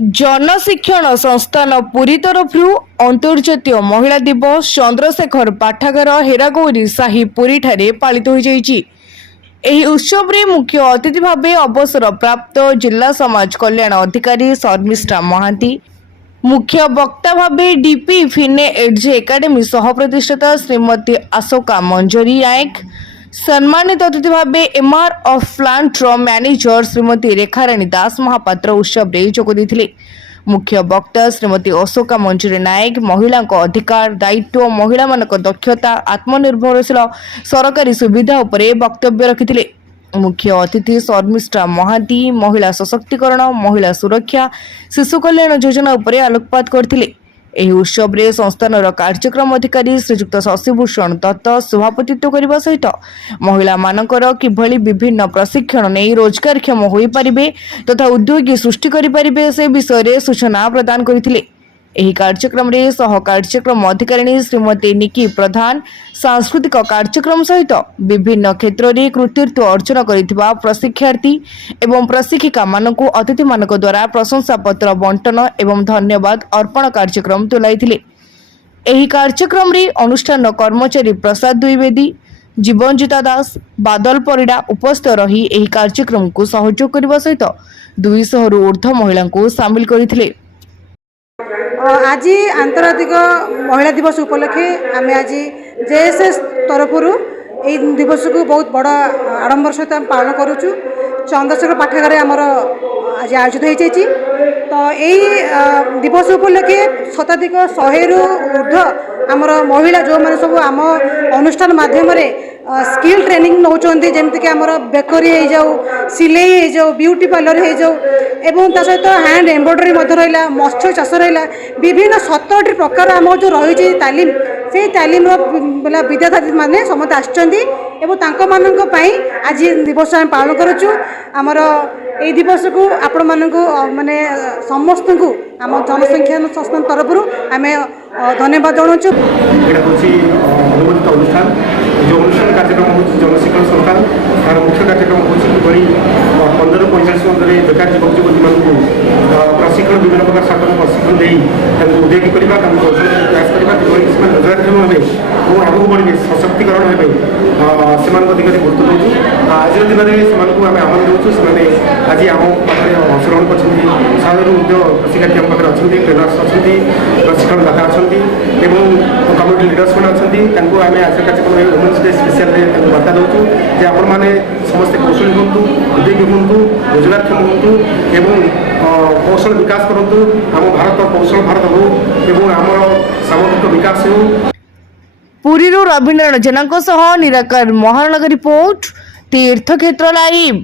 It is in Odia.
जनशिक्षण संस्थान पुरी तरफ अंतर्जातीय महिला दिवस चंद्रशेखर पाठागार हेरागौरी साही पुरी ठारे पालित हो जाइछि। एही उत्सव रे मुख्य अतिथि भावे अवसर प्राप्त जिला समाज कल्याण अधिकारी शर्मिष्ठा महांती, मुख्य वक्ता भावे डीपी फिने एडजे एकाडेमी सह प्रतिष्ठाता श्रीमती अशोका मंजरी नायक, सम्मानित अतिथि भावे MR of plant manager Shrimati Rekharani Das Mahapatra उत्सव रे जोग देथिले। मुख्य वक्ता श्रीमती अशोका मंजरी नायक महिला अधिकार दायित्व महिला दक्षता आत्मनिर्भरशील सरकारी सुविधा उपरे वक्तव्य रखिथिले। मुख्य अतिथि शर्मिष्ठा महांती महिला सशक्तिकरण महिला सुरक्षा शिशु कल्याण योजना उपरे आलोकपात करथिले। ଏହି ଉତ୍ସବରେ ସଂସ୍ଥାନର କାର୍ଯ୍ୟକ୍ରମ ଅଧିକାରୀ ଶ୍ରୀଯୁକ୍ତ ଶଶିଭୂଷଣ ଦତ୍ତ ସଭାପତିତ୍ୱ କରିବା ସହିତ ମହିଳାମାନଙ୍କର କିଭଳି ବିଭିନ୍ନ ପ୍ରଶିକ୍ଷଣ ନେଇ ରୋଜଗାରକ୍ଷମ ହୋଇପାରିବେ ତଥା ଉଦ୍ୟୋଗୀ ସୃଷ୍ଟି କରିପାରିବେ ସେ ବିଷୟରେ ସୂଚନା ପ୍ରଦାନ କରିଥିଲେ। ଏହି କାର୍ଯ୍ୟକ୍ରମରେ ସହ କାର୍ଯ୍ୟକ୍ରମ ଅଧିକାରିଣୀ ଶ୍ରୀମତୀ ନିକି ପ୍ରଧାନ ସାଂସ୍କୃତିକ କାର୍ଯ୍ୟକ୍ରମ ସହିତ ବିଭିନ୍ନ କ୍ଷେତ୍ରରେ କୃତିତ୍ୱ ଅର୍ଜନ କରିଥିବା ପ୍ରଶିକ୍ଷାର୍ଥୀ ଏବଂ ପ୍ରଶିକ୍ଷିକାମାନଙ୍କୁ ଅତିଥିମାନଙ୍କ ଦ୍ୱାରା ପ୍ରଶଂସାପତ୍ର ବଣ୍ଟନ ଏବଂ ଧନ୍ୟବାଦ ଅର୍ପଣ କାର୍ଯ୍ୟକ୍ରମ ତୁଲାଇଥିଲେ। ଏହି କାର୍ଯ୍ୟକ୍ରମରେ ଅନୁଷ୍ଠାନ କର୍ମଚାରୀ ପ୍ରସାଦ ଦ୍ୱିବେଦୀ ଜୀବନଜିତା ଦାସ ବାଦଲ ପରିଡ଼ା ଉପସ୍ଥିତ ରହି ଏହି କାର୍ଯ୍ୟକ୍ରମକୁ ସହଯୋଗ କରିବା ସହିତ 200ରୁ ଊର୍ଦ୍ଧ୍ୱ ମହିଳାଙ୍କୁ ସାମିଲ କରିଥିଲେ। आज आंतर्जातिक महिला दिवस उपलक्षे आम आज जेएसएस तरफ दिवस को बहुत बड़ आडंबर सहित पालन करुचु। चंद्रशेखर पाठागार आमर आज आयोजित हो तो यही दिवस उपलक्षे शताधिक 100ରୁ ऊर्ध्व आमर महिला जो मैंने सब आम अनुष्ठान माध्यम स्किल ट्रेनिंग नौकरी जमीक आमर बेकरी हो जाऊ सिलाई हो जाऊ ब्यूटी पार्लर हो जाऊ एवं ता सहित हैंड एम्ब्रॉयडरी रहा मत्स्य चाष रहा विभिन्न 17टी प्रकार आम जो रही तालीम से तालीम विद्यार्थी मैंने समस्त आसछन्ती एवं तांको माननक पई आज दिवस आम पालन करूँ। आमर এই দিবসକୁ ଆପଣମାନଙ୍କୁ ମାନେ ସମସ୍ତଙ୍କୁ ଆମ ଜନସଂଖ୍ୟା ସଂସ୍ଥା ତରଫରୁ ଆମେ ଧନ୍ୟବାଦ ଜଣାଉଛୁ। এটা হচ্ছে অনুমোদিত অনুষ্ঠান যে অনুষ্ঠান কার্যক্রম হচ্ছে জনশিক্ষণ সংস্থান তার মুখ্য কার্যক্রম হচ্ছে কিভাবে 15-45 মধ্যে বেকার যুবক যুবতীମାନଙ୍କୁ প্রশিক্ষণ বিভিন্ন প্রকার সাধারণ প্রশিক্ষণ দিয়ে তাদের উদ্যোগী করা তাদের কৌশল প্রয়াস করা কিভাবে ସେମାନେ ରୋଜଗାରକ୍ଷମ ହେବେ ଏବଂ ଆଗକୁ ବଢ଼ିବେ ସଶକ୍ତିକରଣ ହେବେ ସେମାନଙ୍କ ଦିଗରେ ଗୁରୁତ୍ୱ ଦେଉଛୁ। ଆଜିର ଦିନରେ ସେମାନଙ୍କୁ ଆମେ ଆହ୍ୱାନ ଦେଉଛୁ ସେମାନେ ଆଜି ଆମ ପାଖରେ ଅଂଶଗ୍ରହଣ କରିଛନ୍ତି। 100ରୁ ଊର୍ଦ୍ଧ୍ୱ ପ୍ରଶିକ୍ଷାର୍ଥୀ ଆମ ପାଖରେ ଅଛନ୍ତି ଟ୍ରେନର୍ସ ଅଛନ୍ତି ପ୍ରଶିକ୍ଷଣଦାତା ଅଛନ୍ତି ଏବଂ କମ୍ୟୁନିଟି ଲିଡର୍ସ ମାନେ ଅଛନ୍ତି ତାଙ୍କୁ ଆମେ ଆଜିର କାର୍ଯ୍ୟକ୍ରମରେ ଓମେନ୍ସ ଡେ ସ୍ପେଶାଲରେ ତାଙ୍କୁ ବାର୍ତ୍ତା ଦେଉଛୁ ଯେ ଆପଣମାନେ ସମସ୍ତେ କୌଶଳୀ ହୁଅନ୍ତୁ ଉଦ୍ୟୋଗୀ ହୁଅନ୍ତୁ ରୋଜଗାରକ୍ଷମ ହୁଅନ୍ତୁ ଏବଂ କୌଶଳ ବିକାଶ କରନ୍ତୁ। ଆମ ଭାରତ କୌଶଳ ଭାରତ ହେଉ ଏବଂ ଆମର ସାମଗ୍ରିକ ବିକାଶ ହେଉ। ପୁରୀରୁ ରବୀନ୍ଦ୍ର ଜେନାଙ୍କ ସହ ନିରାକାର ମହାନଗର ରିପୋର୍ଟ ତୀର୍ଥକ୍ଷେତ୍ର ଲାଇଭ୍।